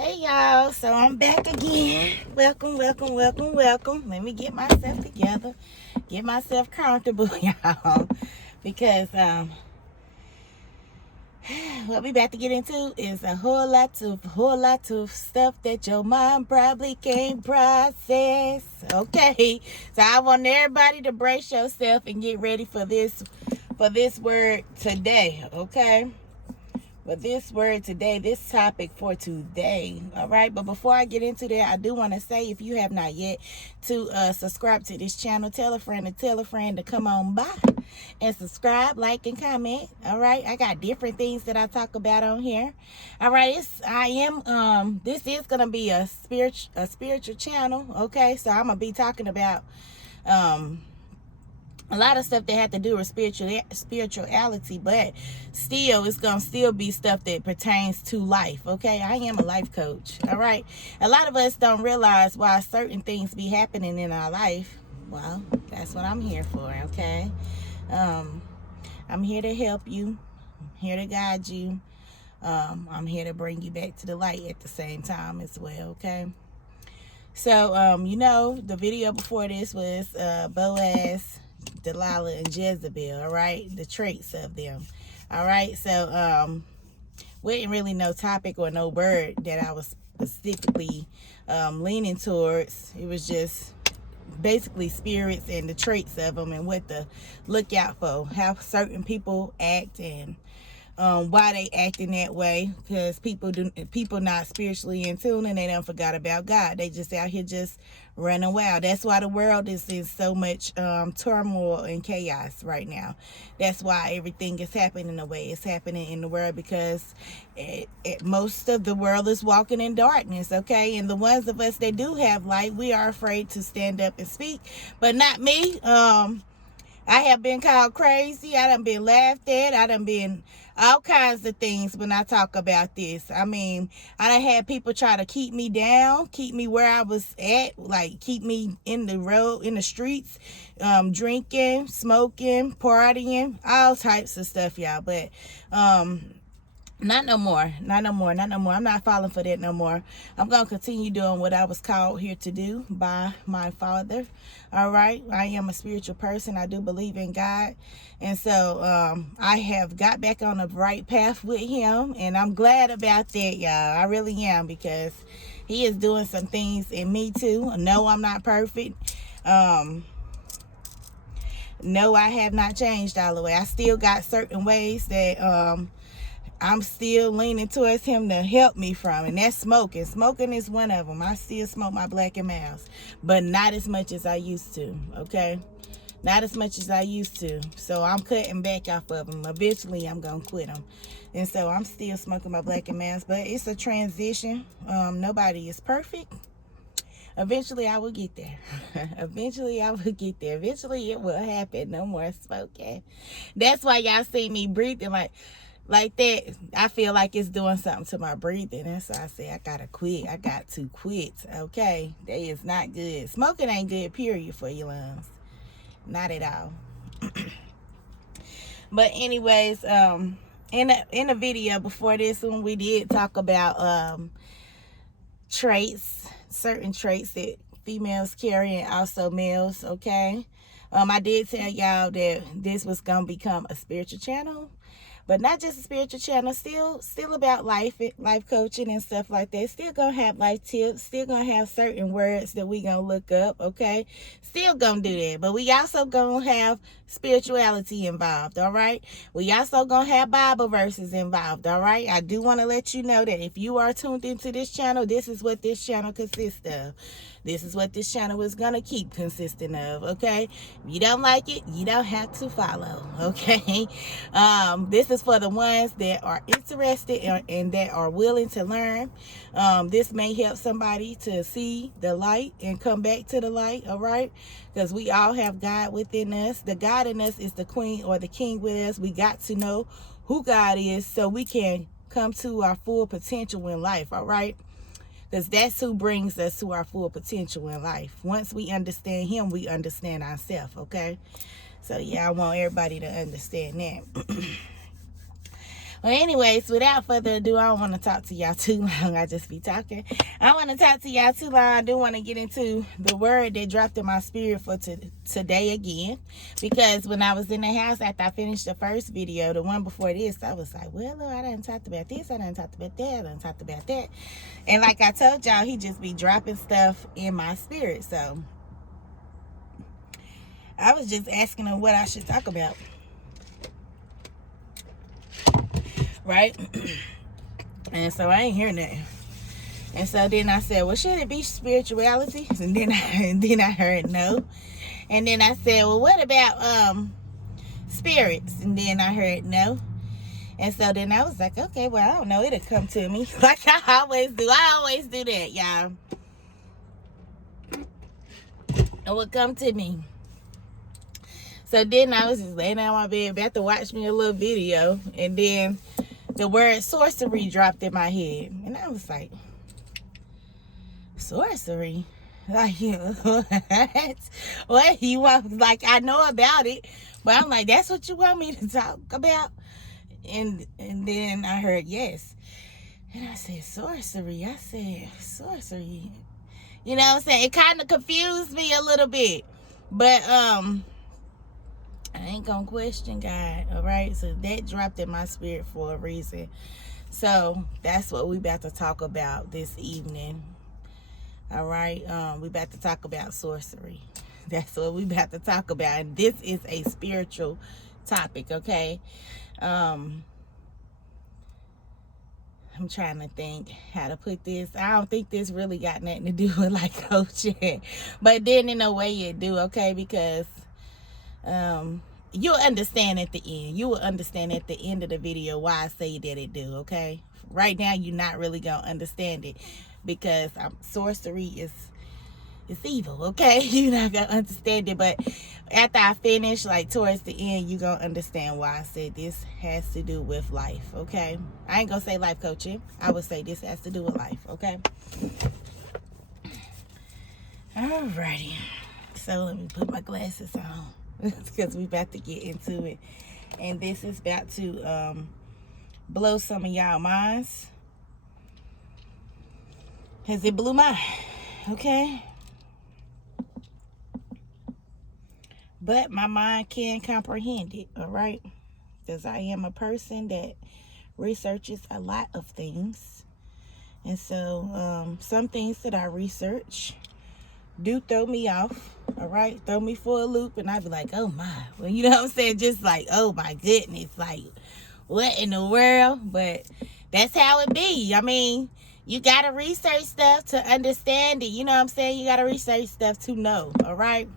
Hey y'all, so I'm back again. Welcome. Let me get myself together, get myself comfortable, y'all, because what we about to get into is a whole lot of stuff that your mind probably can't process. Okay, so I want everybody to brace yourself and get ready for this word today. Okay. But this word today, this topic for today, all right? But before I get into that, I do want to say, if you have not yet, to subscribe to this channel, tell a friend to come on by and subscribe, like, and comment, all right? I got different things that I talk about on here, all right? This is going to be a spiritual channel, okay? So I'm going to be talking about, a lot of stuff that had to do with spirituality, but still, it's gonna still be stuff that pertains to life. Okay, I am a life coach. All right, a lot of us don't realize why certain things be happening in our life. Well, that's what I'm here for. Okay, I'm here to help you. I'm here to guide you. I'm here to bring you back to the light at the same time as well. Okay. So, the video before this was Boaz, Delilah, and Jezebel, all right? The traits of them, all right? So, wasn't really no topic or no word that I was specifically leaning towards. It was just basically spirits and the traits of them and what to look out for, how certain people act, and why they acting that way, because people not spiritually in tune, and they done forgot about God. They just out here just running wild. That's why the world is in so much turmoil and chaos right now. That's why everything is happening the way it's happening in the world, because most of the world is walking in darkness. Okay, and the ones of us that do have light, we are afraid to stand up and speak, but not me. I have been called crazy. I done been laughed at. I done been all kinds of things when I talk about this. I mean, I done had people try to keep me down, keep me where I was at, like keep me in the road, in the streets, drinking, smoking, partying, all types of stuff, y'all. But not no more. I'm not falling for that no more. I'm going to continue doing what I was called here to do by my Father. All right. I am a spiritual person. I do believe in God. And so I have got back on the right path with him. And I'm glad about that, y'all. I really am, because he is doing some things in me too. No, I'm not perfect. No, I have not changed all the way. I still got certain ways that I'm still leaning towards him to help me from, and that's smoking. Smoking is one of them. I still smoke my Black and Milds, but not as much as I used to, okay? Not as much as I used to. So I'm cutting back off of them. Eventually, I'm going to quit them. And so I'm still smoking my Black and Milds, but it's a transition. Nobody is perfect. Eventually, I will get there. Eventually, it will happen. No more smoking. That's why y'all see me breathing like that. I feel like it's doing something to my breathing. And so I say, I got to quit. Okay. That is not good. Smoking ain't good, period, for your lungs. Not at all. But anyways, in a video before this one, we did talk about certain traits that females carry, and also males. Okay. I did tell y'all that this was gonna become a spiritual channel, but not just a spiritual channel. Still about life coaching and stuff like that. Still gonna have life tips. Still gonna have certain words that we gonna look up. Okay, still gonna do that. But we also gonna have spirituality involved. All right. We also gonna have Bible verses involved. All right. I do want to let you know that if you are tuned into this channel, this is what this channel consists of. This is what this channel is going to keep consisting of, okay? If you don't like it, you don't have to follow, okay? This is for the ones that are interested and that are willing to learn. This may help somebody to see the light and come back to the light, all right? Because we all have God within us. The God in us is the queen or the king with us. We got to know who God is so we can come to our full potential in life, all right? Because that's who brings us to our full potential in life. Once we understand him, we understand ourselves, okay? So, yeah, I want everybody to understand that. Well, anyways, without further ado, I don't want to talk to y'all too long. I just be talking. I want to talk to y'all too long. I do want to get into the word that dropped in my spirit for today again. Because when I was in the house after I finished the first video, the one before this, I was like, well, Lord, I done talked about this. I done talked about that. I done talked about that. And like I told y'all, he just be dropping stuff in my spirit. So I was just asking him what I should talk about. Right? And so I ain't hearing that. And so then I said, well, should it be spirituality? And then I heard no. And then I said, well, what about spirits? And then I heard no. And so then I was like, okay, well, I don't know, it'll come to me. Like I always do. I always do that, y'all. It would come to me. So then I was just laying on my bed about to watch me a little video. And then the word sorcery dropped in my head. And I was like, sorcery? Like, what? What you want? Like, I know about it. But I'm like, that's what you want me to talk about? And then I heard yes. And I said, sorcery. I said, sorcery. You know what I'm saying? It kind of confused me a little bit. But, I ain't gonna question God, all right? So that dropped in my spirit for a reason. So that's what we about to talk about this evening, all right? We about to talk about sorcery. That's what we about to talk about. And this is a spiritual topic, okay? I'm trying to think how to put this. I don't think this really got nothing to do with like coaching, but then in a way it do, okay? Because you'll understand at the end. You will understand at the end of the video why I say that it do, okay? Right now, you're not really going to understand it because sorcery is evil, okay? You're not going to understand it, but after I finish, like towards the end, you're going to understand why I said this has to do with life, okay? I ain't going to say life coaching. I would say this has to do with life, okay? Alrighty. So let me put my glasses on. Because we about to get into it, and this is about to blow some of y'all minds, because it blew mine, okay? But my mind can comprehend it, all right? Because I am a person that researches a lot of things, and so some things that I research do throw me off, all right? Throw me for a loop, and I be like, oh my. Well, you know what I'm saying? Just like, oh my goodness, like, what in the world? But that's how it be. I mean, you got to research stuff to understand it. You know what I'm saying? You got to research stuff to know, all right?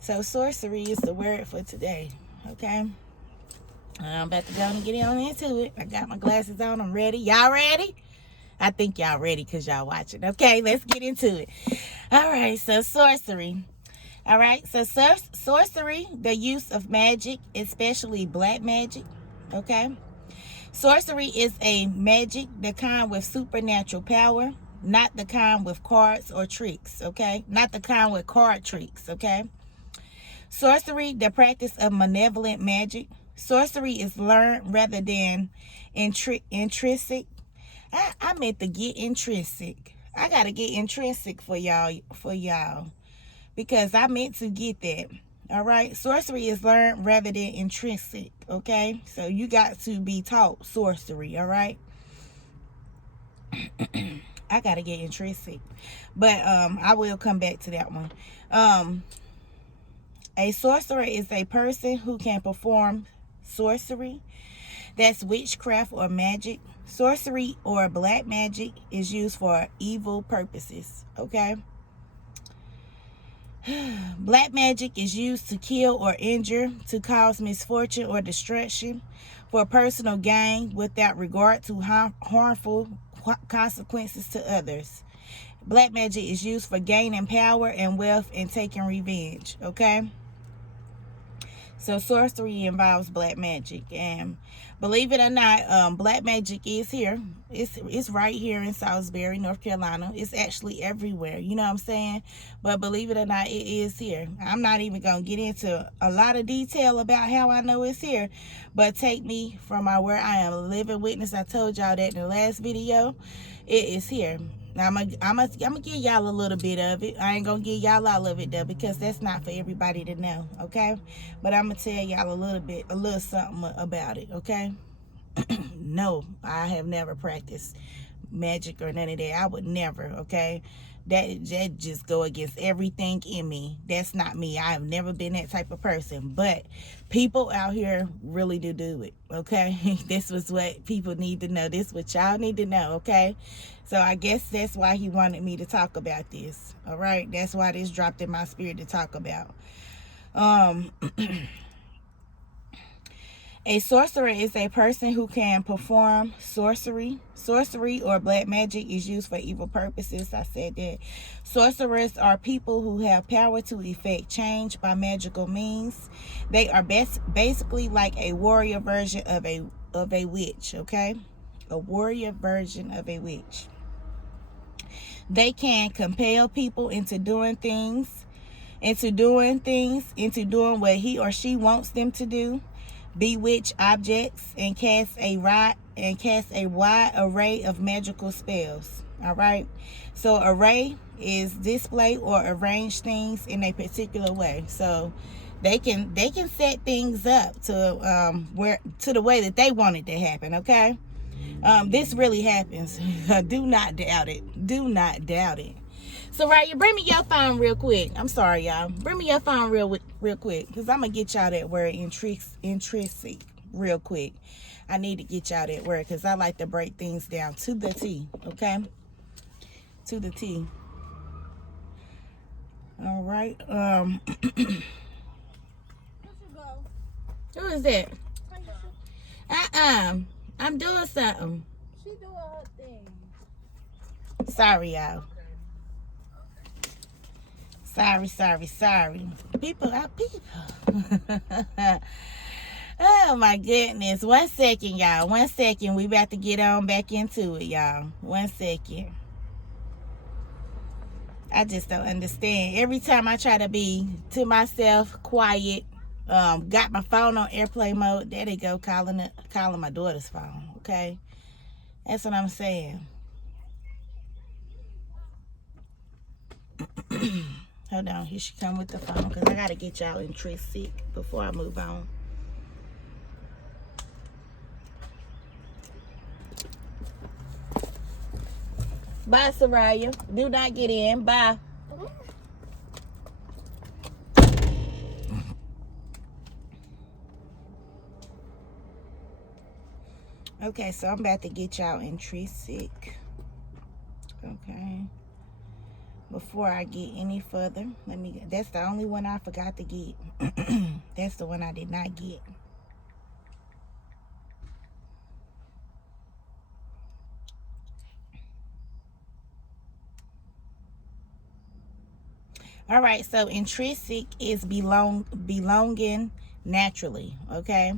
So sorcery is the word for today, okay? I'm about to go and get on into it. I got my glasses on. I'm ready. Y'all ready? I think y'all ready because y'all watching. Okay, let's get into it. All right, so sorcery. All right, so sorcery, the use of magic, especially black magic, okay? Sorcery is a magic, the kind with supernatural power, not the kind with cards or tricks, okay? Not the kind with card tricks, okay? Sorcery, the practice of malevolent magic. Sorcery is learned rather than intrinsic. I meant to get intrinsic. I gotta get intrinsic for y'all, because I meant to get that. All right, sorcery is learned rather than intrinsic. Okay, so you got to be taught sorcery. All right. I gotta get intrinsic, but I will come back to that one. A sorcerer is a person who can perform sorcery. That's witchcraft or magic. Sorcery or black magic is used for evil purposes, okay? Black magic is used to kill or injure, to cause misfortune or destruction, for personal gain without regard to harmful consequences to others. Black magic is used for gaining power and wealth and taking revenge, okay? So sorcery involves black magic, and believe it or not, black magic is here. It's right here in Salisbury, North Carolina. It's actually everywhere. You know what I'm saying? But believe it or not, it is here. I'm not even gonna get into a lot of detail about how I know it's here, but take me from where I am a living witness. I told y'all that in the last video. It is here. Now, I'm gonna give y'all a little bit of it. I ain't gonna give y'all all of it though, because that's not for everybody to know, okay? But I'm gonna tell y'all a little something about it, okay? No, I have never practiced magic or none of that. I would never, okay? That just go against everything in me. That's not me. I have never been that type of person. But people out here really do it, okay? This was what people need to know. This is what y'all need to know, okay? So I guess that's why he wanted me to talk about this, all right? That's why this dropped in my spirit to talk about. A sorcerer is a person who can perform sorcery. Sorcery or black magic is used for evil purposes. I said that. Sorcerers are people who have power to effect change by magical means. They are basically like a warrior version of a witch, okay? A warrior version of a witch. They can compel people into doing what he or she wants them to do, bewitch objects, and cast a wide array of magical spells. All right. So array is display or arrange things in a particular way. So they can set things up to the way that they want it to happen. Okay. This really happens. Do not doubt it. Do not doubt it. So, right, you bring me your phone real quick. I'm sorry, y'all. Bring me your phone real quick, because I'm going to get y'all that word intrinsic real quick. I need to get y'all that word, because I like to break things down to the T, okay? To the T. All right. Who is that? I'm doing something. She doing her thing. Sorry, y'all. Sorry. People are people. Oh, my goodness. 1 second, y'all. 1 second. We about to get on back into it, y'all. 1 second. I just don't understand. Every time I try to be to myself, quiet, got my phone on airplane mode, there they go, calling my daughter's phone, okay? That's what I'm saying. Hold on, here she come with the phone, because I got to get y'all intrinsic before I move on. Bye, Soraya. Do not get in. Bye. Okay, so I'm about to get y'all intrinsic. Okay. Before I get any further, that's the only one I forgot to get. That's the one I did not get. All right, so intrinsic is belonging naturally, okay?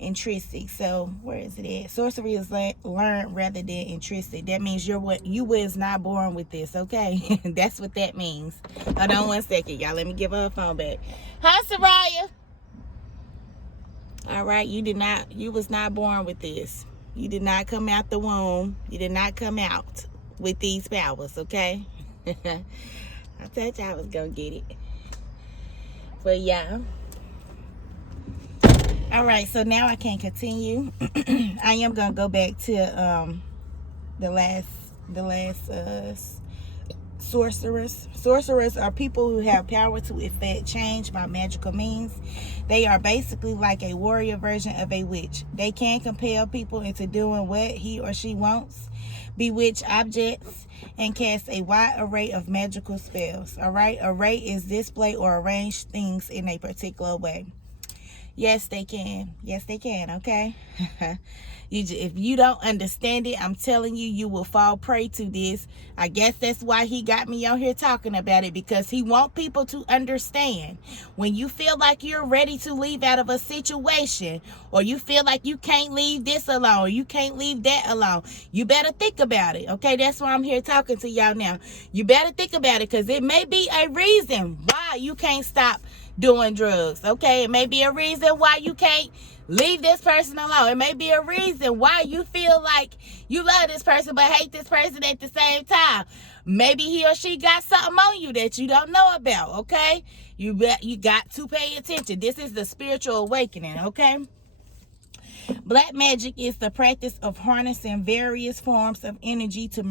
Intrinsic. So where is it at? Sorcery is learned rather than intrinsic. That means you was not born with this, okay? That's what that means. Hold on 1 second, y'all. Let me give her a phone back. Hi, Soraya. All right, you was not born with this. You did not come out the womb. You did not come out with these powers, okay? I told y'all I was gonna get it. But yeah. All right, so now I can continue. I am gonna go back to the last sorcerers. Sorcerers are people who have power to effect change by magical means. They are basically like a warrior version of a witch. They can compel people into doing what he or she wants, bewitch objects, and cast a wide array of magical spells. All right, array is display or arrange things in a particular way. Yes, they can. Yes, they can. Okay. If you don't understand it, I'm telling you, you will fall prey to this. I guess that's why he got me on here talking about it, because he want people to understand. When you feel like you're ready to leave out of a situation, or you feel like you can't leave this alone, or you can't leave that alone, you better think about it. Okay, that's why I'm here talking to y'all now. You better think about it, because it may be a reason why you can't stop doing drugs. Okay, it may be a reason why you can't leave this person alone. It may be a reason why you feel like you love this person but hate this person at the same time. Maybe he or she got something on you that you don't know about. Okay, you got to pay attention. This is the spiritual awakening. Okay. Black magic is the practice of harnessing various forms of energy to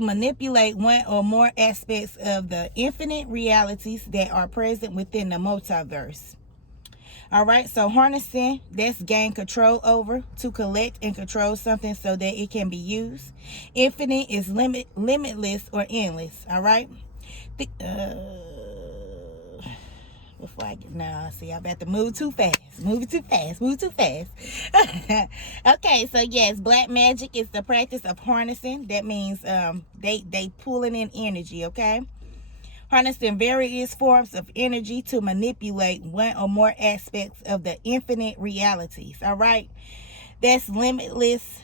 manipulate one or more aspects of the infinite realities that are present within the multiverse. All right, so harnessing, that's gain control over, to collect and control something so that it can be used. Infinite is limitless or endless. All right. Before I get, no, see, I'm about to move too fast. Move too fast. Okay, so yes, black magic is the practice of harnessing. That means they pulling in energy. Okay. Harnessing various forms of energy to manipulate one or more aspects of the infinite realities. All right. That's limitless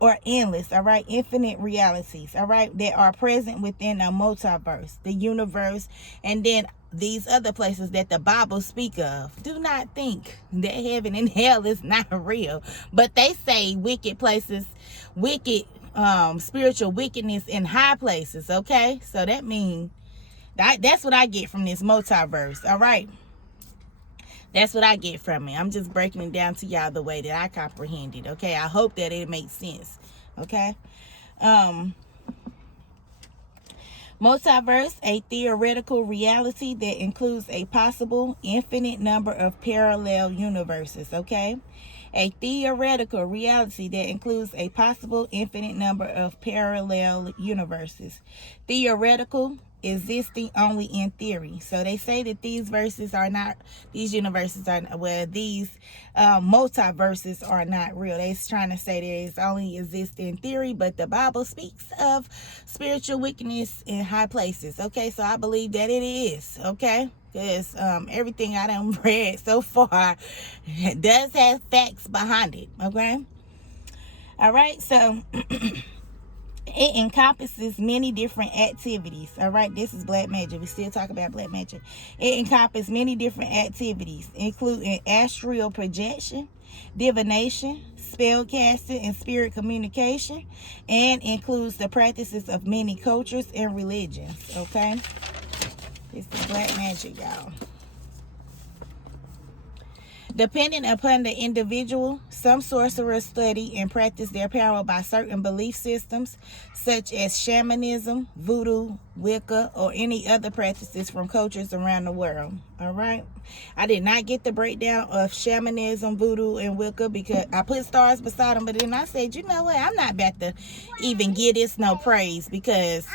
or endless. All right. Infinite realities. All right. That are present within a multiverse, the universe, and then these other places that the Bible speak of. Do not think that heaven and hell is not real, but they say wicked places, spiritual wickedness in high places. Okay. So that means that's what I get from this multiverse. All right. That's what I get from it. I'm just breaking it down to y'all the way that I comprehend it. Okay. I hope that it makes sense. Okay. Multiverse, a theoretical reality that includes a possible infinite number of parallel universes. Okay. A theoretical reality that includes a possible infinite number of parallel universes. Theoretical, existing only in theory. So they say that these universes are not, these multiverses are not real. They're trying to say that it's only exist in theory, but the Bible speaks of spiritual wickedness in high places. Okay, so I believe that it is. Okay, because everything I done read so far does have facts behind it. Okay, all right, so it encompasses many different activities. All right, this is black magic. We still talk about black magic. It encompasses many different activities, including astral projection, divination, spell casting, and spirit communication, and includes the practices of many cultures and religions. Okay, this is black magic, y'all. Depending upon the individual, some sorcerers study and practice their power by certain belief systems, such as shamanism, voodoo, Wicca, or any other practices from cultures around the world. All right. I did not get the breakdown of shamanism, voodoo, and Wicca because I put stars beside them, but then I said, you know what? I'm not about to even give this no praise because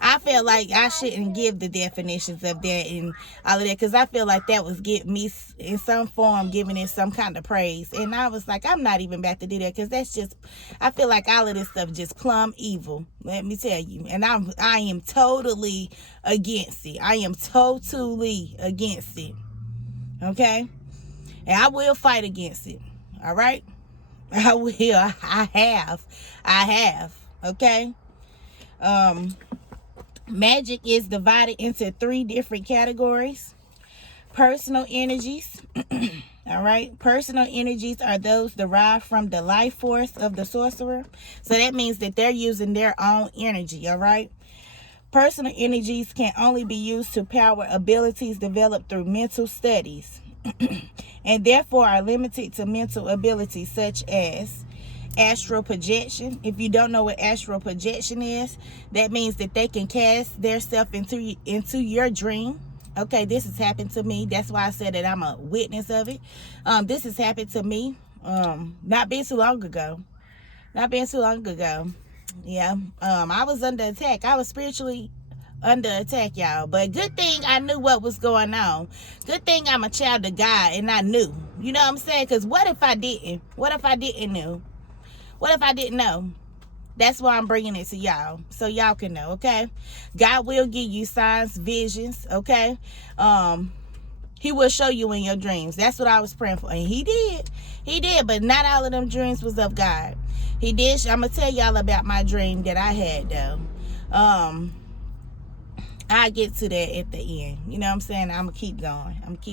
I feel like I shouldn't give the definitions of that and all of that, because I feel like that was get me in some form giving it some kind of praise. And I was like, I'm not even about to do that, because that's just, I feel like all of this stuff just plumb evil. Let me tell you. And I am totally against it. I am totally against it. Okay? And I will fight against it. All right? I will. I have. Okay? Magic is divided into 3 different categories. Personal energies. All right. Personal energies are those derived from the life force of the sorcerer. So that means that they're using their own energy. All right. Personal energies can only be used to power abilities developed through mental studies and therefore are limited to mental abilities such as astral projection. If you don't know what astral projection is, that means that they can cast their self into your dream. Okay, this has happened to me. That's why I said that I'm a witness of it. This has happened to me. Not been too long ago. Yeah. I was under attack. I was spiritually under attack, y'all. But good thing I knew what was going on. Good thing I'm a child of God and I knew. You know what I'm saying? Because what if I didn't? What if I didn't know? What if I didn't know? That's why I'm bringing it to y'all, so y'all can know, okay? God will give you signs, visions, okay? He will show you in your dreams. That's what I was praying for. And he did. He did, but not all of them dreams was of God. He did. I'm going to tell y'all about my dream that I had, though. I'll get to that at the end. You know what I'm saying? I'm going to keep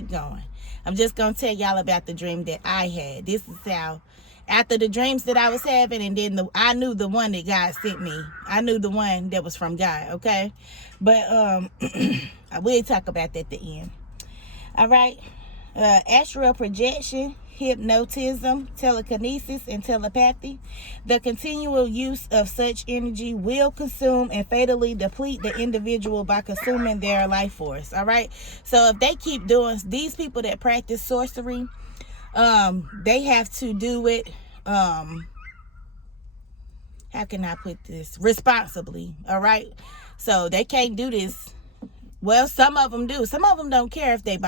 going. I'm just going to tell y'all about the dream that I had. This is how, after the dreams that I was having, and then I knew the one that God sent me. I knew the one that was from God, okay? But I will talk about that at the end. All right. Astral projection, hypnotism, telekinesis, and telepathy. The continual use of such energy will consume and fatally deplete the individual by consuming their life force. All right. So if they keep doing, these people that practice sorcery, they have to do it, how can I put this, responsibly. All right. So they can't do this. Well, some of them do. Some of them don't care if they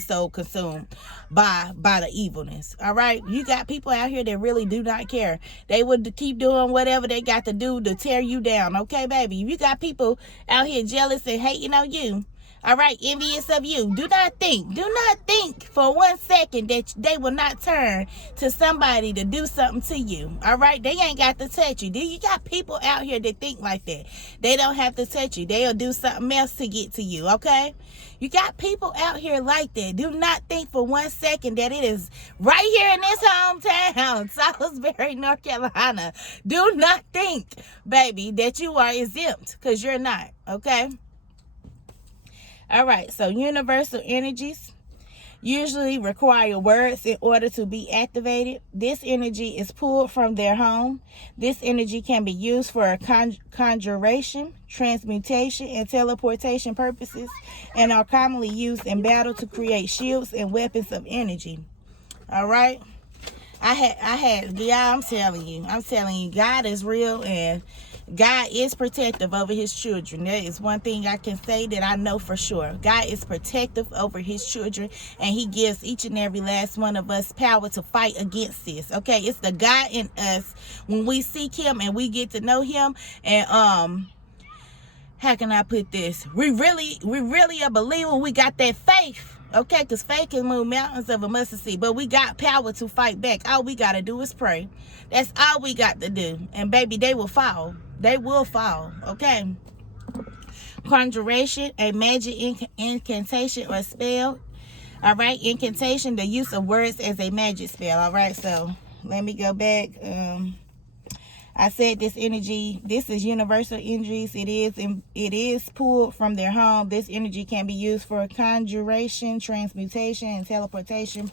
so consumed by the evilness. All right, you got people out here that really do not care. They would keep doing whatever they got to do to tear you down. Okay, baby. You got people out here jealous and hating on you. All right, envious of you. Do not think for 1 second that they will not turn to somebody to do something to you. All right, they ain't got to touch you. You got people out here that think like that. They don't have to touch you. They'll do something else to get to you. Okay, you got people out here like that. Do not think for 1 second that it is right here in this hometown, Salisbury, North Carolina. Do not think, baby, that you are exempt, because you're not. Okay. All right, so universal energies usually require words in order to be activated. This energy is pulled from their home. This energy can be used for conjuration, transmutation, and teleportation purposes, and are commonly used in battle to create shields and weapons of energy. All right. Yeah, I'm telling you, God is real, and God is protective over his children. That is one thing I can say that I know for sure. God is protective over his children, and he gives each and every last one of us power to fight against this. Okay, it's the God in us when we seek him and we get to know him. And how can I put this? We really are believing. We got that faith. Okay, because faith can move mountains of a mustard seed, but we got power to fight back. All we got to do is pray. That's all we got to do. And baby, they will fall. They will fall. Okay. Conjuration, a magic incantation or spell. All right. Incantation, the use of words as a magic spell. All right. So let me go back. I said this energy, this is universal energies. It is pulled from their home. This energy can be used for conjuration, transmutation, and teleportation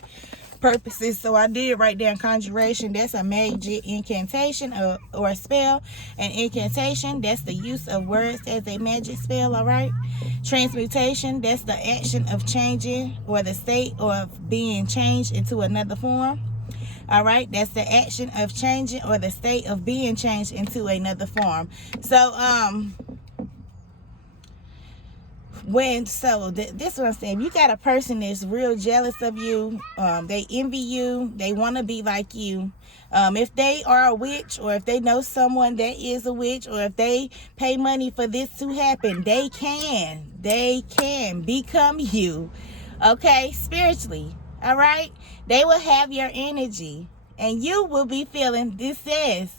purposes. So I did write down conjuration. That's a magic incantation or a spell. An incantation, that's the use of words as a magic spell. All right. Transmutation, that's the action of changing or the state of being changed into another form. All right, that's the action of changing or the state of being changed into another form. So this is what I'm saying. If you got a person that's real jealous of you, they envy you, they want to be like you. If they are a witch, or if they know someone that is a witch, or if they pay money for this to happen, they can become you. Okay, spiritually. All right, they will have your energy, and you will be feeling, this says,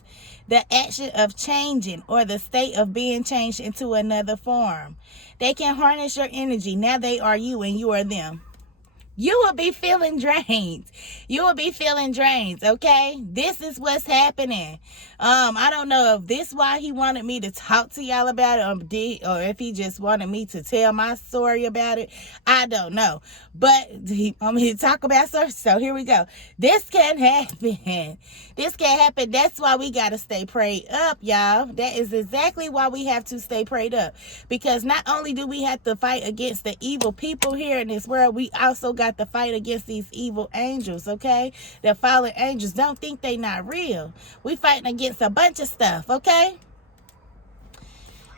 the action of changing or the state of being changed into another form. They can harness your energy. Now they are you and you are them. You will be feeling drained. Okay? This is what's happening. I don't know if this is why he wanted me to talk to y'all about it, or if he just wanted me to tell my story about it. I don't know. But I'm here to talk about sorcery. So here we go. This can happen. That's why we got to stay prayed up, y'all. That is exactly why we have to stay prayed up. Because not only do we have to fight against the evil people here in this world, we also got to fight against these evil angels, okay? The fallen angels. Don't think they not real. We fighting against a bunch of stuff, okay?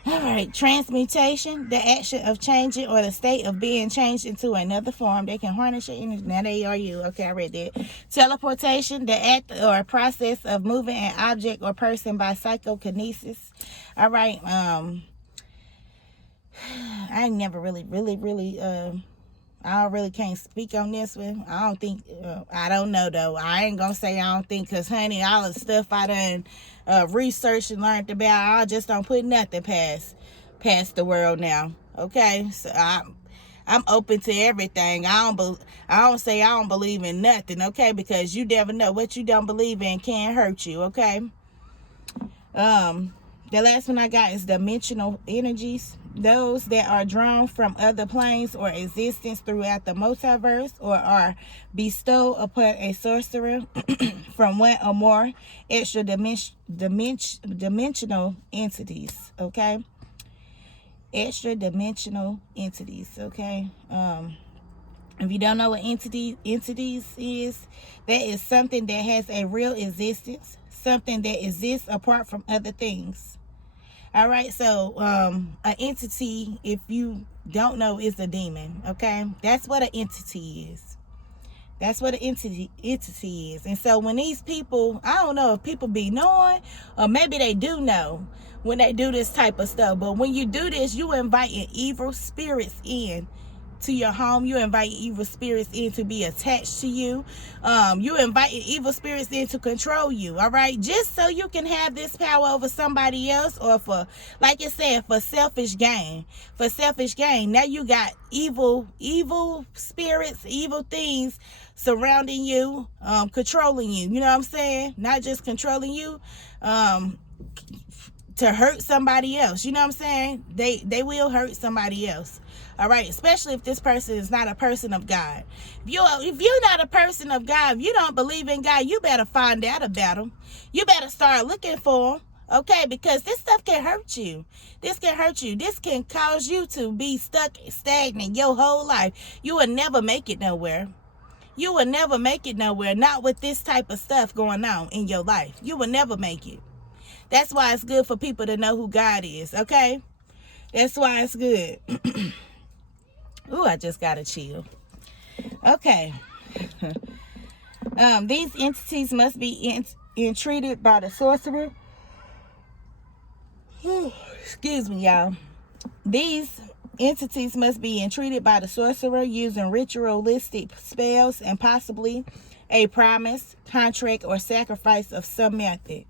All right, transmutation, the action of changing or the state of being changed into another form. They can harness your energy. Now they are you. Okay, I read that. Teleportation, the act or process of moving an object or person by psychokinesis. All right, I never really, I really can't speak on this one. I don't think, I don't know though. I ain't gonna say I don't think, because honey, all the stuff I done researched and learned about, I just don't put nothing past the world now. Okay, so I'm open to everything. I don't say I don't believe in nothing. Okay, because you never know what you don't believe in can hurt you. Okay. The last one I got is dimensional energies. Those that are drawn from other planes or existence throughout the multiverse or are bestowed upon a sorcerer from one or more extra dimensional entities. Okay? Extra dimensional entities. Okay? If you don't know what entities is, that is something that has a real existence, something that exists apart from other things. All right, so an entity, if you don't know, is a demon. Okay, that's what an entity is. That's what an entity is. And so when these people, I don't know if people be knowing, or maybe they do know when they do this type of stuff. But when you do this, you inviting evil spirits in to your home. You invite evil spirits in to be attached to you. You invite evil spirits in to control you. All right, just so you can have this power over somebody else, or for, like I said, for selfish gain. For selfish gain. Now you got evil spirits, evil things surrounding you, controlling you. You know what I'm saying? Not just controlling you, to hurt somebody else. You know what I'm saying? They will hurt somebody else. All right, especially if this person is not a person of God. If you're not a person of God, if you don't believe in God, you better find out about them. You better start looking for them. Okay, because this stuff can hurt you. This can hurt you. This can cause you to be stuck, stagnant your whole life. You will never make it nowhere. You will never make it nowhere. Not with this type of stuff going on in your life. You will never make it. That's why it's good for people to know who God is. Okay, that's why it's good. Ooh, I just gotta chill. Okay. These entities must be entreated by the sorcerer. Excuse me, y'all. These entities must be entreated by the sorcerer using ritualistic spells and possibly a promise, contract, or sacrifice of some method.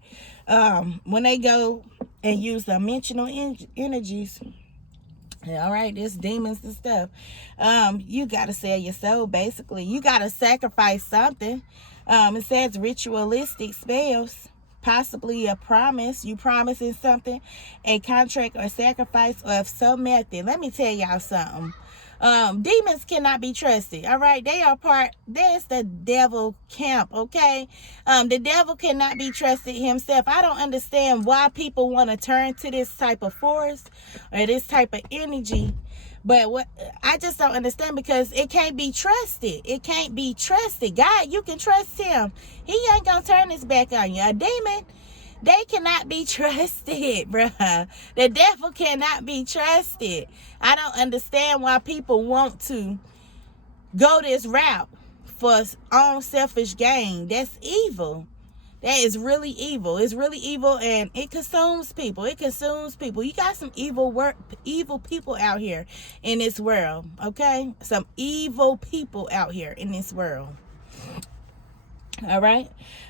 When they go and use dimensional energies, all right, there's demons and stuff. You gotta sell your soul. Basically, you gotta sacrifice something. It says ritualistic spells, possibly a promise. You promising something, a contract or sacrifice of some method. Let me tell y'all something. Demons cannot be trusted. All right, there's the devil camp. Okay, the devil cannot be trusted himself. I don't understand why people want to turn to this type of force or this type of energy, but what I just don't understand, because it can't be trusted. It can't be trusted. God, you can trust him. He ain't gonna turn his back on you. A demon, they cannot be trusted, bruh. The devil cannot be trusted. I don't understand why people want to go this route for own selfish gain. That's evil. That is really evil. It's really evil, and it consumes people. It consumes people. You got some evil people out here in this world, okay? Some evil people out here in this world. All right,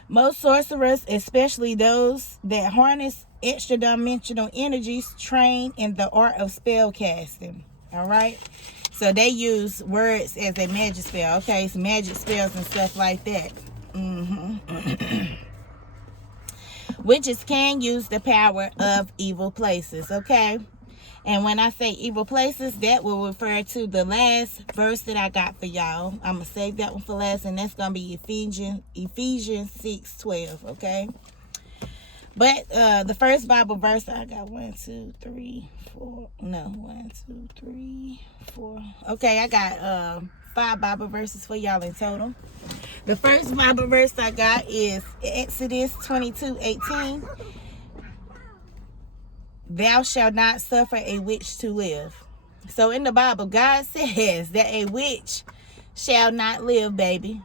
most sorcerers, especially those that harness extra dimensional energies, train in the art of spell casting. All right, so they use words as a magic spell. Okay, it's magic spells and stuff like that. Witches can use the power of evil places. Okay, and when I say evil places, that will refer to the last verse that I got for y'all. I'm going to save that one for last, and that's going to be Ephesians 6:12, okay? But the first Bible verse, I got 1, 2, 3, 4. No, 1, 2, 3, 4. Okay, I got 5 Bible verses for y'all in total. The first Bible verse I got is Exodus 22:18. thou shalt not suffer a witch to live. So in the Bible, God says that a witch shall not live, baby.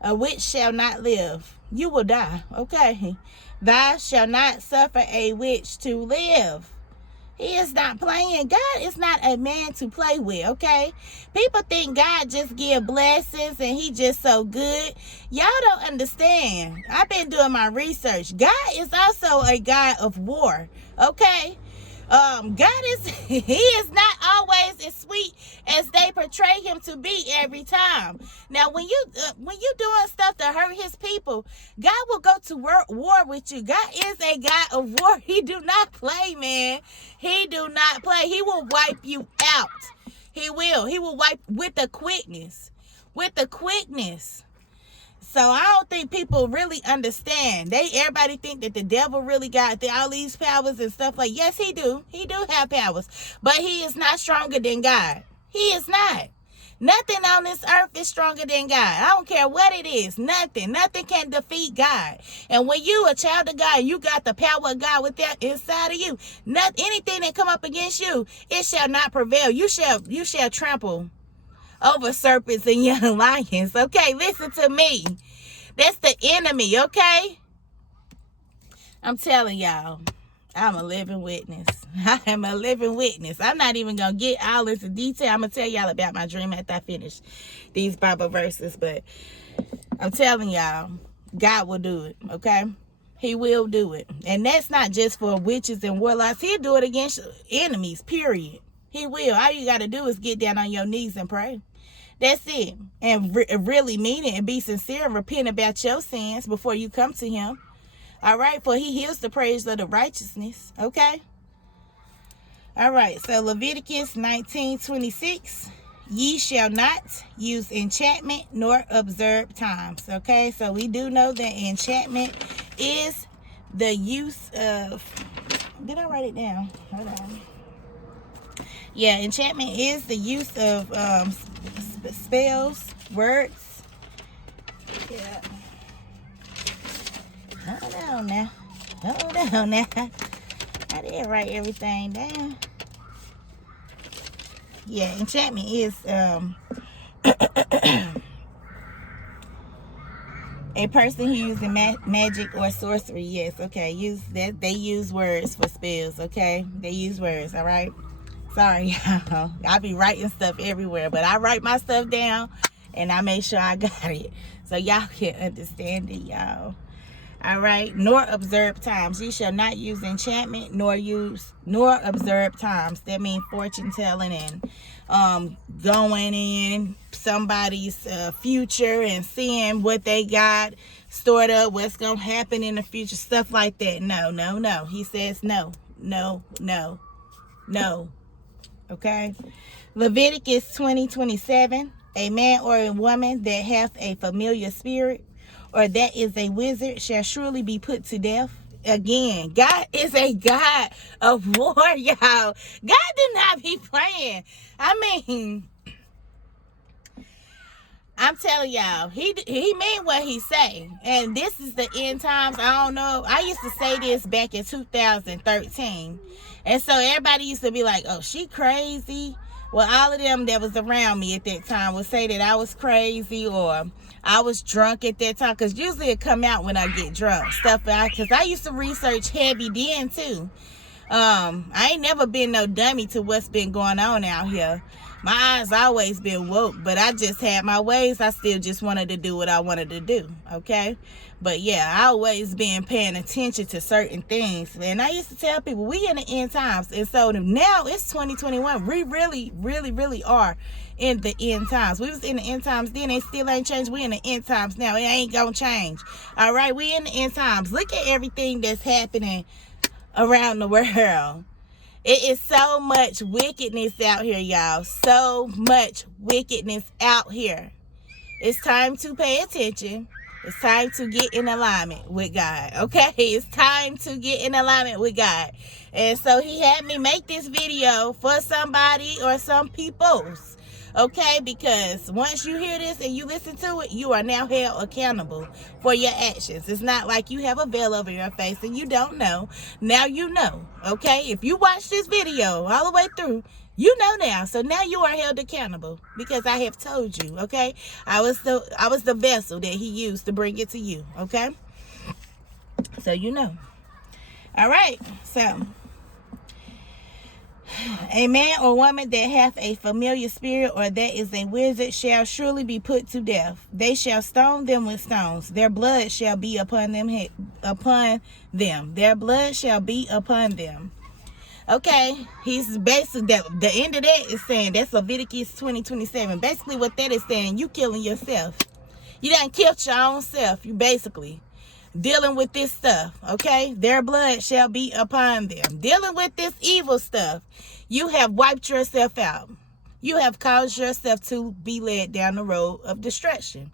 A witch shall not live. You will die, okay? Thou shalt not suffer a witch to live. He is not playing. God is not a man to play with, okay? People think God just give blessings and he just so good. Y'all don't understand. I've been doing my research. God is also a God of war, okay? God is, he is not always as sweet as they portray him to be every time. Now, when you doing stuff to hurt his people, God will go to war with you. God is a God of war. He do not play, man. He do not play. He will wipe you out. He will. He will wipe with the quickness. With the quickness. So I don't think people really understand. Everybody think that the devil really got all these powers and stuff like. Yes, he do. He do have powers, but he is not stronger than God. He is not. Nothing on this earth is stronger than God. I don't care what it is. Nothing can defeat God. And when you a child of God, you got the power of God with that inside of you. Anything that come up against you, it shall not prevail. You shall trample over serpents and young lions. Okay, listen to me. That's the enemy, okay? I'm telling y'all, I'm a living witness. I am a living witness. I'm not even going to get all into detail. I'm going to tell y'all about my dream after I finish these Bible verses. But I'm telling y'all, God will do it, okay? He will do it. And that's not just for witches and warlocks. He'll do it against enemies, period. He will. All you got to do is get down on your knees and pray. That's it. And really mean it and be sincere and repent about your sins before you come to him. All right? For he heals the praise of the righteousness. Okay? All right. So Leviticus 19:26. Ye shall not use enchantment nor observe times. Okay? So we do know that enchantment is the use of... Did I write it down? Hold on. Yeah, enchantment is the use of spells, words. Yeah. Hold on now. I did write everything down. Yeah, enchantment is a person who uses magic or sorcery. Yes, okay. They use words for spells, okay? They use words, all right? Sorry, y'all. I be writing stuff everywhere, but I write my stuff down and I make sure I got it so y'all can understand it, y'all. All right. Nor observe times. Ye shall not use enchantment nor observe times. That means fortune telling and going in somebody's future and seeing what they got stored up, what's gonna happen in the future, stuff like that. No. He says no. Okay. Leviticus 20:27. A man or a woman that hath a familiar spirit or that is a wizard shall surely be put to death. Again, God is a God of war, y'all. God did not be playing. I mean, I'm telling y'all, he mean what he say. And this is the end times. I don't know. I used to say this back in 2013. And so everybody used to be like, oh, she crazy. Well, all of them that was around me at that time would say that I was crazy or I was drunk at that time. Because usually it come out when I get drunk. Because I used to research heavy then too. I ain't never been no dummy to what's been going on out here. My eyes always been woke, but I just had my ways. I still just wanted to do what I wanted to do, okay? But yeah, I always been paying attention to certain things. And I used to tell people, we in the end times. And so now it's 2021. We really are in the end times. We was in the end times then. They still ain't changed. We in the end times now. It ain't gonna change. All right, we in the end times. Look at everything that's happening around the world. It is so much wickedness out here, y'all. So much wickedness out here. It's time to pay attention. It's time to get in alignment with God, okay? It's time to get in alignment with God. And so he had me make this video for somebody or some peoples, Okay, because once you hear this and you listen to it, you are now held accountable for your actions. It's not like you have a veil over your face and you don't know. Now you know. Okay, if you watch this video all the way through, you know now. So now you are held accountable because I have told you. Okay, I was the vessel that he used to bring it to you. Okay, so you know. All right, so a man or woman that hath a familiar spirit or that is a wizard shall surely be put to death. They shall stone them with stones. Their blood shall be upon them. Their blood shall be upon them. Okay, he's basically the end of that is saying that's Leviticus 20:27. Basically, what that is saying, you killing yourself. You done killed your own self. You basically dealing with this stuff, okay? Their blood shall be upon them. Dealing with this evil stuff, you have wiped yourself out. You have caused yourself to be led down the road of destruction.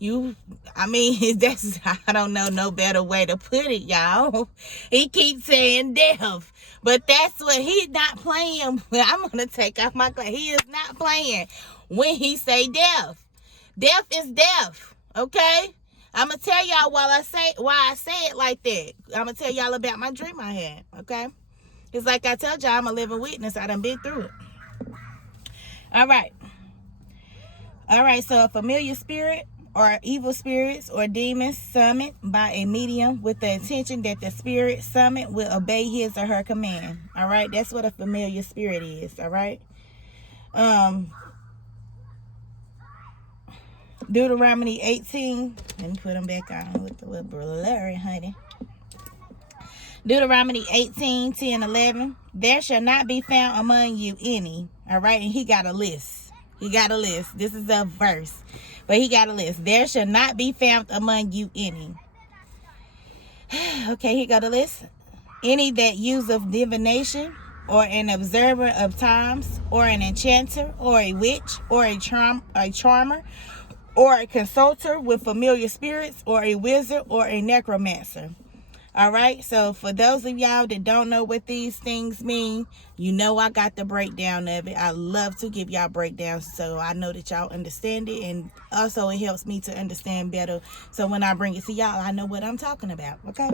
That's, I don't know no better way to put it, y'all. He keeps saying death, but that's what he's not playing. I'm going to take off my clothes. He is not playing when he say death. Death is death, okay? I'm going to tell y'all why I say it like that. I'm going to tell y'all about my dream I had, okay? It's like I told y'all, I'm a living witness. I done been through it. All right, so a familiar spirit or evil spirits or demons summoned by a medium with the intention that the spirit summoned will obey his or her command. All right, that's what a familiar spirit is, all right? Deuteronomy 18. Let me put them back on with the little blurry, honey. Deuteronomy 18, 10, 11. There shall not be found among you any. All right, and he got a list. This is a verse, but he got a list. There shall not be found among you any. Okay, he got a list. Any that use of divination, or an observer of times, or an enchanter, or a witch, or a charmer, or a consulter with familiar spirits, or a wizard, or a necromancer. All right, so for those of y'all that don't know what these things mean, you know I got the breakdown of it. I love to give y'all breakdowns so I know that y'all understand it, and also it helps me to understand better. So when I bring it to y'all, I know what I'm talking about, okay?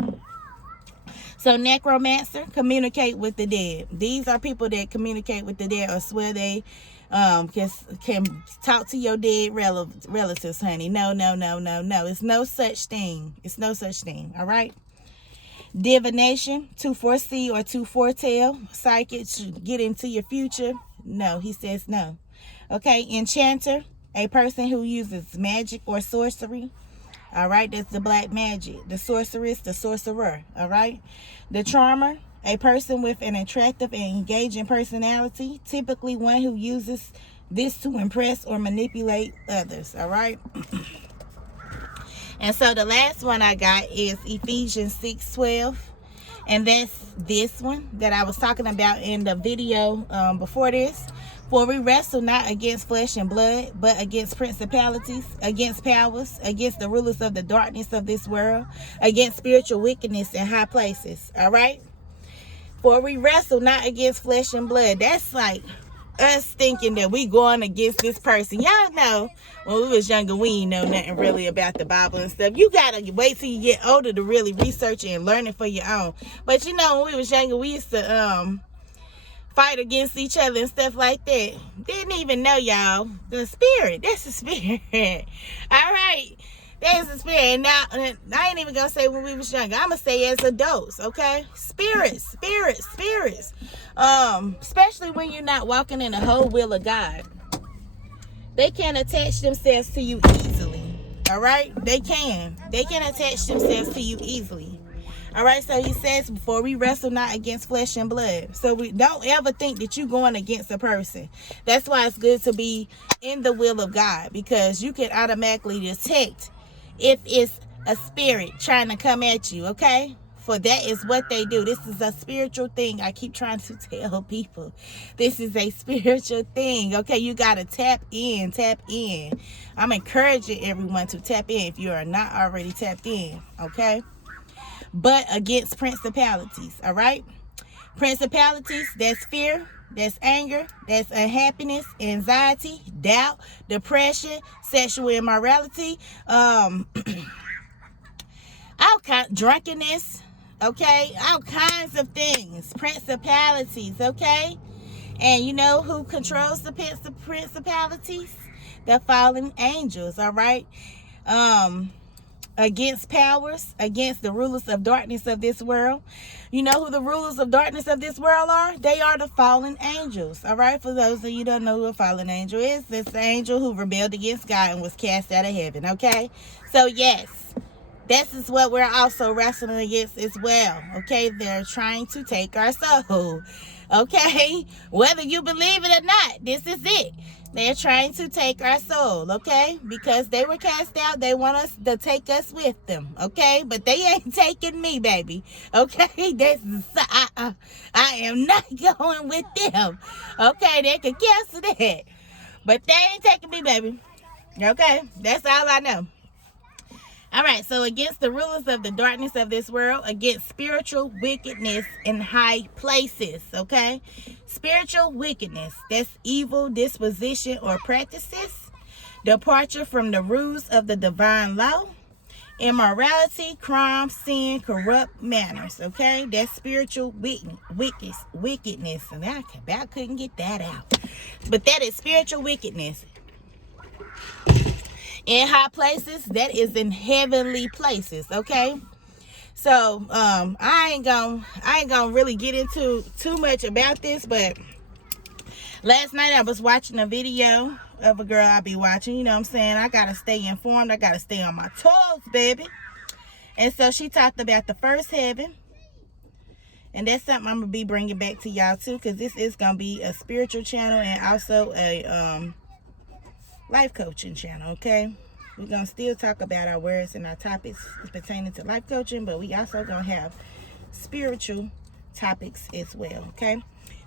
So necromancer, communicate with the dead. These are people that communicate with the dead or swear they can talk to your dead relatives, honey. No. It's no such thing. All right. Divination, to foresee or to foretell. Psychic, to get into your future. No, he says no. Okay. Enchanter, a person who uses magic or sorcery. All right, that's the black magic. The sorceress, the sorcerer. All right. The charmer, a person with an attractive and engaging personality, typically one who uses this to impress or manipulate others. All right. And so the last one I got is Ephesians 6:12. And that's this one that I was talking about in the video before this. For we wrestle not against flesh and blood, but against principalities, against powers, against the rulers of the darkness of this world, against spiritual wickedness in high places. All right? For we wrestle not against flesh and blood. That's like us thinking that we going against this person. Y'all know when we was younger, we didn't know nothing really about the Bible and stuff. You gotta wait till you get older to really research it and learn it for your own. But you know, when we was younger, we used to fight against each other and stuff like that. Didn't even know, y'all. The spirit, that's the spirit. All right, that's the spirit. Now, I ain't even gonna say when we was younger. I'm gonna say as adults, okay? Spirits. Especially when you're not walking in the whole will of God. They can attach themselves to you easily. All right? They can attach themselves to you easily. All right, so he says, before we wrestle not against flesh and blood. So we don't ever think that you're going against a person. That's why it's good to be in the will of God, because you can automatically detect if it's a spirit trying to come at you, okay? For that is what they do. This is a spiritual thing. I keep trying to tell people. This is a spiritual thing, okay? You got to tap in. I'm encouraging everyone to tap in if you are not already tapped in, okay? But against principalities, all right? Principalities, that's fear, That's anger. That's unhappiness, anxiety, doubt, depression, sexual immorality, all kind drunkenness, okay, all kinds of things, principalities, okay. And you know who controls the principalities? The fallen angels, all right. Against powers, against the rulers of darkness of this world. You know who the rulers of darkness of this world are? They are the fallen angels, all right. For those of you who don't know who a fallen angel is, it's the angel who rebelled against God and was cast out of heaven, okay. So yes, this is what we're also wrestling against as well, okay. They're trying to take our soul, okay. Whether you believe it or not, this is it. They're trying to take our soul, okay, because they were cast out. They want us to take us with them, okay, but they ain't taking me, baby, okay. I am not going with them, okay. They can cancel that, but they ain't taking me, baby, okay. That's all I know. All right, so against the rulers of the darkness of this world, against spiritual wickedness in high places, okay? Spiritual wickedness, that's evil disposition or practices, departure from the rules of the divine law, immorality, crime, sin, corrupt manners, okay? That's spiritual wickedness. And I couldn't get that out. But that is spiritual wickedness. In high places, that is in heavenly places, okay. So I ain't gonna really get into too much about this, but last night I was watching a video of a girl I be watching. You know what I'm saying? I gotta stay informed. I gotta stay on my toes, baby. And so she talked about the first heaven, and that's something I'm gonna be bringing back to y'all too, because this is gonna be a spiritual channel and also a life coaching channel, okay. We're gonna still talk about our words and our topics pertaining to life coaching, but we also gonna have spiritual topics as well, okay.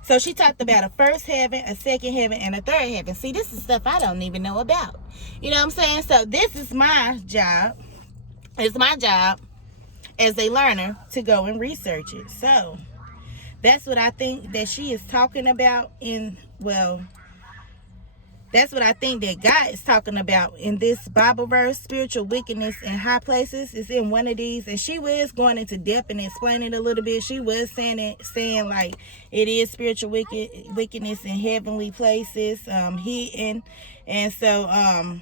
So she talked about a first heaven, a second heaven, and a third heaven. See, this is stuff I don't even know about, you know what I'm saying? So this is my job. It's my job as a learner to go and research it. So that's what I think that she is talking about that's what I think that God is talking about in this Bible verse. Spiritual wickedness in high places is in one of these, and she was going into depth and explaining a little bit. She was saying like it is spiritual wickedness in heavenly places, hidden, and so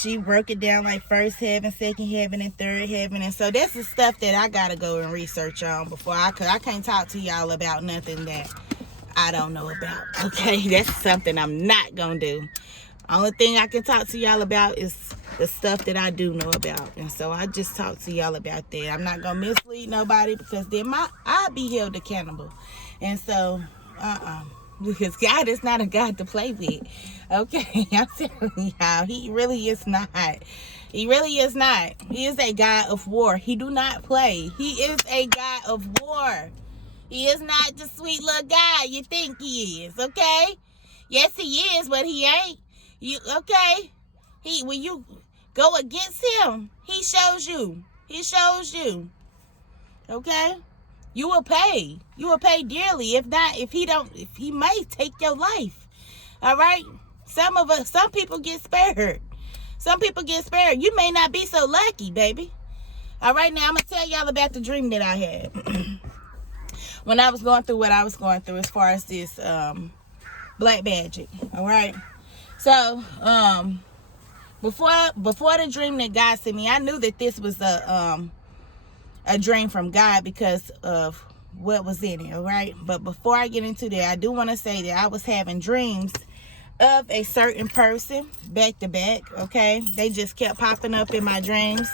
she broke it down like first heaven, second heaven, and third heaven. And so that's the stuff that I gotta go and research on before I can't talk to y'all about nothing that I don't know about, okay. That's something I'm not gonna do. Only thing I can talk to y'all about is the stuff that I do know about, and so I just talk to y'all about that. I'm not gonna mislead nobody, because then I'll be held accountable. And so because God is not a God to play with, okay. I'm telling y'all, he really is not. He really is not. He is a God of war. He do not play. He is a God of war. He is not the sweet little guy you think he is, okay? Yes, he is, but he ain't. You okay? When you go against him, he shows you. He shows you. Okay? You will pay. You will pay dearly. If he may take your life. All right? Some people get spared. Some people get spared. You may not be so lucky, baby. All right, now I'm gonna tell y'all about the dream that I had. When I was going through what I was going through as far as this black magic, all right. So before the dream that God sent me, I knew that this was a dream from God because of what was in it, all right. But before I get into that, I do want to say that I was having dreams of a certain person back to back, okay. They just kept popping up in my dreams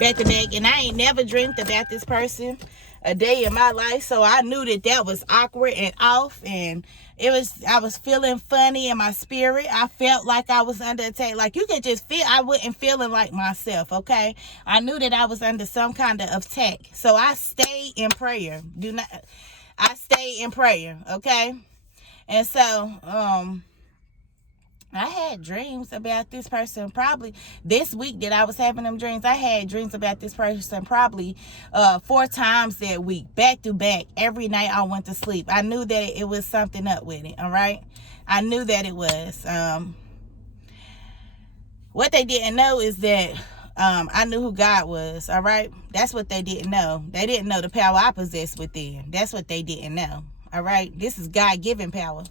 back to back, and I ain't never dreamed about this person a day in my life. So I knew that was awkward and off, and I was feeling funny in my spirit. I felt like I was under attack. Like you could just feel I wasn't feeling like myself, okay. I knew that I was under some kind of attack, so I stayed in prayer. I stayed in prayer, okay. And so I had dreams about this person probably this week that I was having them dreams. I had dreams about this person probably 4 times that week, back to back. Every night I went to sleep. I knew that it was something up with it, all right? I knew that it was. What they didn't know is that I knew who God was, all right? That's what they didn't know. They didn't know the power I possess within. That's what they didn't know, all right? This is God-given power.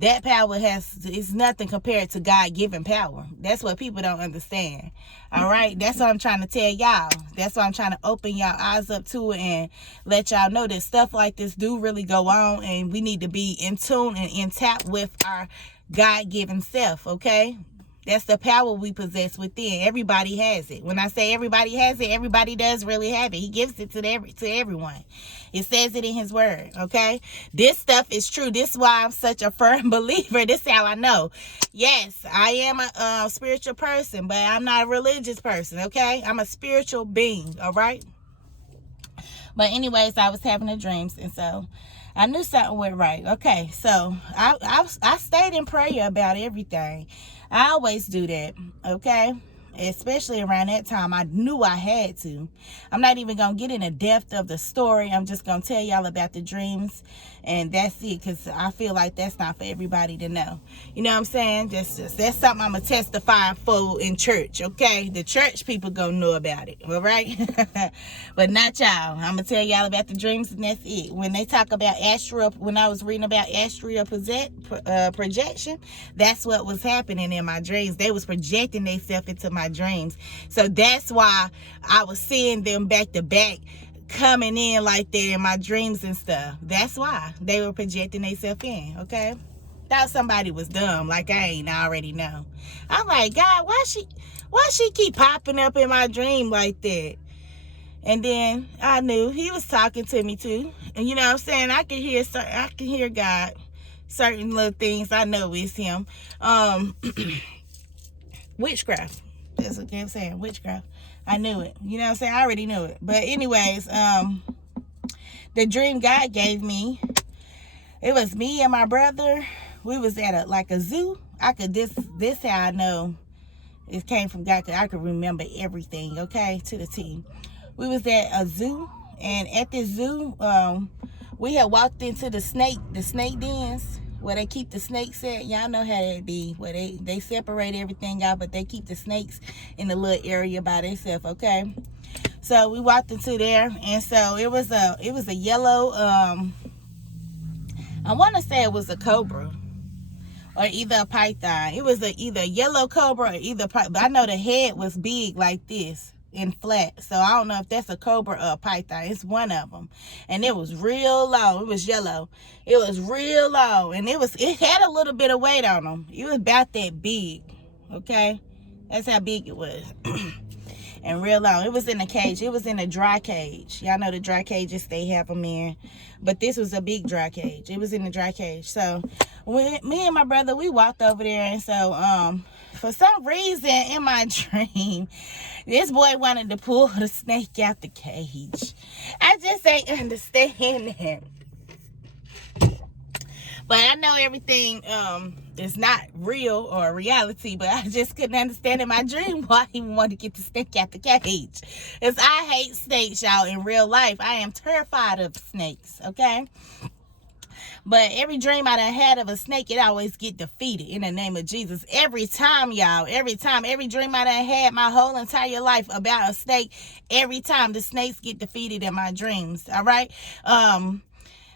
That power is nothing compared to God-given power. That's what people don't understand, all right? That's what I'm trying to tell y'all. That's why I'm trying to open y'all eyes up to it and let y'all know that stuff like this do really go on, and we need to be in tune and in tap with our God-given self, okay? That's the power we possess within. Everybody has it. When I say everybody has it, everybody does really have it. He gives it to everyone. It says it in his word, okay? This stuff is true. This is why I'm such a firm believer. This is how I know. Yes, I am a spiritual person, but I'm not a religious person, okay? I'm a spiritual being, all right? But anyways, I was having the dreams, and so I knew something went right. Okay, so I stayed in prayer about everything. I always do that, okay? Especially around that time, I knew I had to. I'm not even going to get in the depth of the story. I'm just going to tell y'all about the dreams, and that's it, because I feel like that's not for everybody to know. You know what I'm saying? That's something I'm going to testify for in church, okay? The church people going to know about it, all right? But not y'all. I'm going to tell y'all about the dreams, and that's it. When they talk about astral, when I was reading about astral projection, that's what was happening in my dreams. They was projecting themselves into my dreams. So that's why I was seeing them back to back coming in like that in my dreams and stuff. That's why they were projecting themselves in, okay? Thought somebody was dumb, like I ain't already know. I'm like, God, why she keep popping up in my dream like that? And then I knew he was talking to me too. And you know what I'm saying? I can hear God. Certain little things I know it's him. Witchcraft. That's what I'm saying. Witchcraft. I knew it. You know what I'm saying? I already knew it. But anyways, the dream God gave me, it was me and my brother. We was at a zoo. This how I know it came from God, because I could remember everything, okay, to the T. We was at a zoo, and at this zoo, we had walked into the snake dens where they keep the snakes at. Y'all know how that be, where they separate everything out, but they keep the snakes in the little area by themselves, okay? So we walked into there, and so it was a yellow, I want to say it was a cobra or either a python. It was either a yellow cobra or but I know the head was big like this and flat. So I don't know if that's a cobra or a python. It's one of them. And it was real long. It was yellow. It was real long. And it had a little bit of weight on them. It was about that big. Okay? That's how big it was. And real long. It was in a cage. It was in a dry cage. Y'all know the dry cages they have them in. But this was a big dry cage. It was in a dry cage. So me and my brother, we walked over there. And so for some reason in my dream, this boy wanted to pull the snake out the cage. I just ain't understand that. But I know everything is not real or reality, but I just couldn't understand in my dream why he wanted to get the snake out the cage. Because I hate snakes, y'all, in real life. I am terrified of snakes, okay? But every dream I done had of a snake, it always get defeated in the name of Jesus. Every time, y'all. Every time. Every dream I done had my whole entire life about a snake, every time the snakes get defeated in my dreams, all right?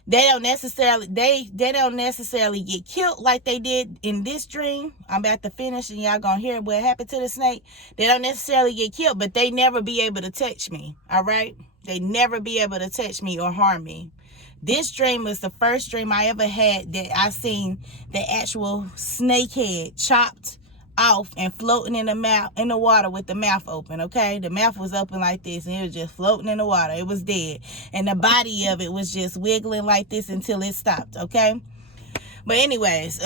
They don't necessarily get killed like they did in this dream. I'm about to finish and y'all gonna hear what happened to the snake. They don't necessarily get killed, but they never be able to touch me. All right? They never be able to touch me or harm me. This dream was the first dream I ever had that I seen the actual snake head chopped off and floating in the water with the mouth open, okay? The mouth was open like this, and it was just floating in the water. It was dead. And the body of it was just wiggling like this until it stopped, okay? But anyways,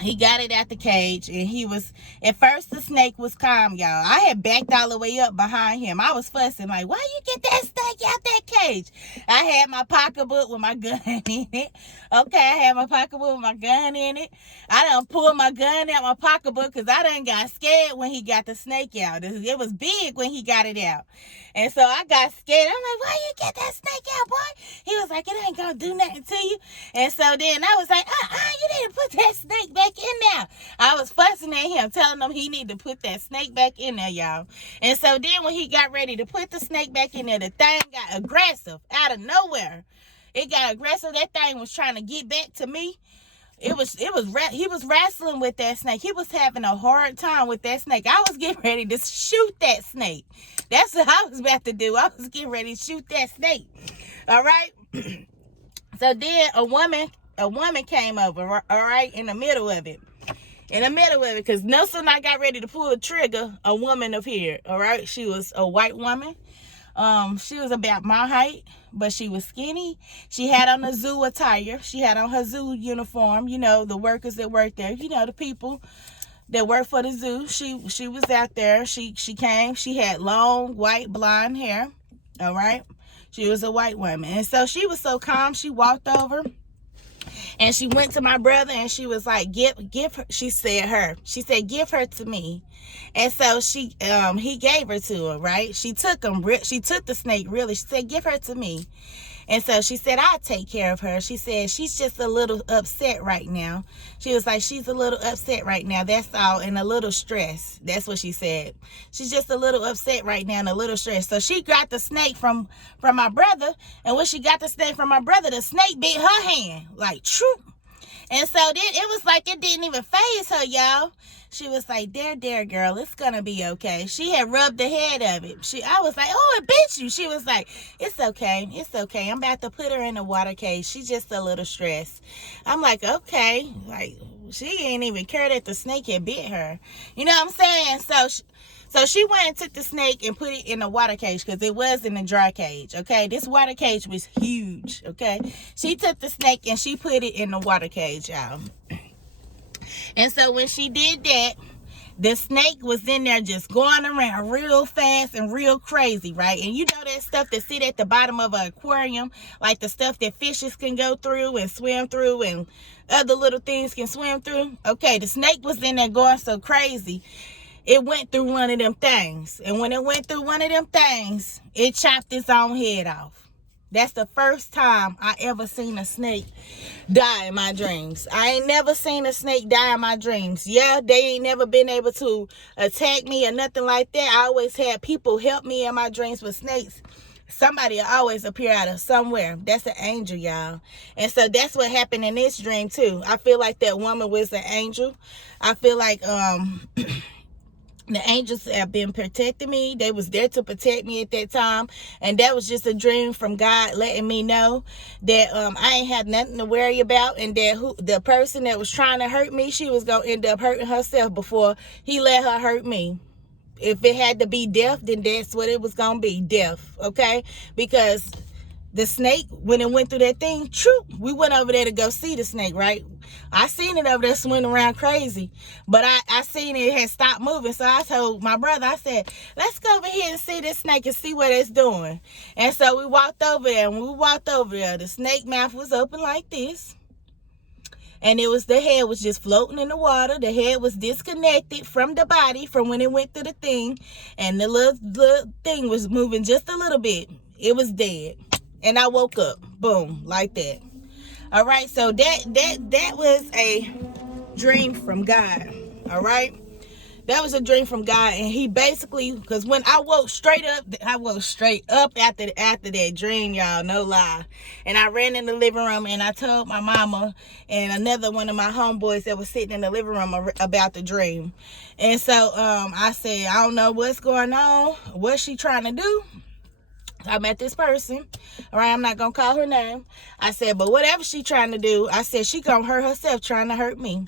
He got it out the cage, and he was, at first the snake was calm, y'all. I had backed all the way up behind him. I was fussing like, why you get that snake out that cage? I had my pocketbook with my gun in it. Okay, I had my pocketbook with my gun in it. I done pulled my gun out my pocketbook because I done got scared when he got the snake out. It was big when he got it out. And so I got scared. I'm like, why you get that snake out, boy? He was like, it ain't gonna do nothing to you. And so then I was like, you need to put that snake back in there. I was fussing at him, telling him he need to put that snake back in there, y'all. And so then when he got ready to put the snake back in there, the thing got aggressive out of nowhere. It got aggressive. That thing was trying to get back to me. He was wrestling with that snake. He was having a hard time with that snake. I was getting ready to shoot that snake. That's what I was about to do. I was getting ready to shoot that snake. All right. So then a woman came over, all right, in the middle of it. Because no sooner I got ready to pull the trigger, a woman appeared, all right? She was a white woman. She was about my height, but she was skinny. She had on a zoo attire. She had on her zoo uniform, you know, the workers that work there, you know, the people that work for the zoo. She was out there. She came. She had long, white, blonde hair, all right? She was a white woman. And so she was so calm, she walked over and she went to my brother and she was like, give her, she said, give her to me. And so he gave her to her, right? She took the snake, really. She said, give her to me. And so she said, I'll take care of her. She said, she's just a little upset right now. She was like, she's a little upset right now. That's all. And a little stressed. That's what she said. She's just a little upset right now and a little stressed. So she got the snake from my brother. And when she got the snake from my brother, the snake bit her hand. Like, true. And so then it was like it didn't even faze her, y'all. She was like, there, girl, it's gonna be okay. She had rubbed the head of it. I was like, oh, it bit you. She was like, it's okay. I'm about to put her in a water cage. She's just a little stressed. I'm like, okay. Like, she ain't even care that the snake had bit her. You know what I'm saying? So she went and took the snake and put it in a water cage because it was in a dry cage, okay? This water cage was huge, okay? She took the snake and she put it in the water cage, y'all. And so when she did that, the snake was in there just going around real fast and real crazy, right? And you know that stuff that sit at the bottom of an aquarium, like the stuff that fishes can go through and swim through and other little things can swim through? Okay, the snake was in there going so crazy. It went through one of them things. And when it went through one of them things, it chopped its own head off. That's the first time I ever seen a snake die in my dreams. I ain't never seen a snake die in my dreams. Yeah, they ain't never been able to attack me or nothing like that. I always had people help me in my dreams with snakes. Somebody will always appear out of somewhere. That's an angel, y'all. And so that's what happened in this dream too. I feel like that woman was an angel. I feel like the angels have been protecting me. They was there to protect me at that time. And that was just a dream from God letting me know that I ain't had nothing to worry about. And that the person that was trying to hurt me, she was going to end up hurting herself before he let her hurt me. If it had to be death, then that's what it was going to be, death. Okay? Because the snake, when it went through that thing, true, we went over there to go see the snake, right? I seen it over there swimming around crazy, but I seen it had stopped moving. So I told my brother, I said, let's go over here and see this snake and see what it's doing. And so we walked over there, and when we walked over there, the snake mouth was open like this. And the head was just floating in the water. The head was disconnected from the body from when it went through the thing. And the little thing was moving just a little bit. It was dead. And I woke up, boom, like that. All right, so that was a dream from God. All right, that was a dream from God, and he basically, because when I woke straight up after that dream, y'all, no lie. And I ran in the living room and I told my mama and another one of my homeboys that was sitting in the living room about the dream. And so I said, I don't know what's going on, what's she trying to do. I met this person, all right, I'm not going to call her name. I said, but whatever she trying to do, I said, she going to hurt herself trying to hurt me.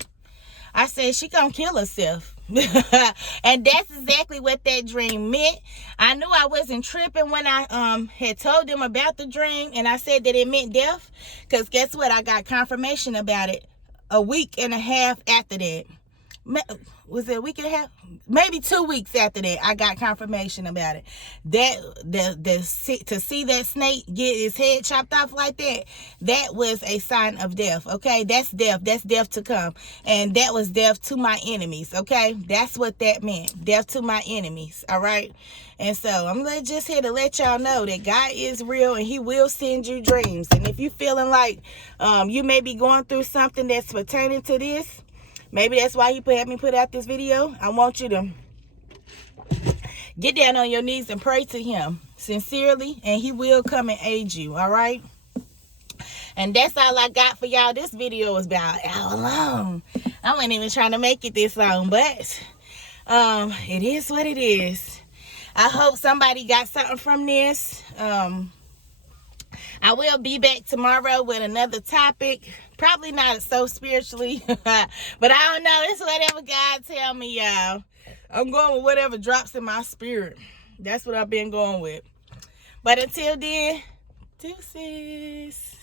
I said, she going to kill herself. And that's exactly what that dream meant. I knew I wasn't tripping when I had told them about the dream and I said that it meant death. Because guess what? I got confirmation about it a week and a half after that. Was it a week and a half? Maybe 2 weeks after that, I got confirmation about it. That to see that snake get his head chopped off like that was a sign of death. Okay, that's death. That's death to come, and that was death to my enemies. Okay, that's what that meant. Death to my enemies. All right. And so I'm just here to let y'all know that God is real and He will send you dreams. And if you're feeling like you may be going through something that's pertaining to this, maybe that's why He had me put out this video. I want you to get down on your knees and pray to Him sincerely, and He will come and aid you. All right. And that's all I got for y'all. This video was about an hour long. I wasn't even trying to make it this long, but it is what it is. I hope somebody got something from this. I will be back tomorrow with another topic. Probably not so spiritually, but I don't know. It's whatever God tell me, y'all. I'm going with whatever drops in my spirit. That's what I've been going with. But until then, deuces.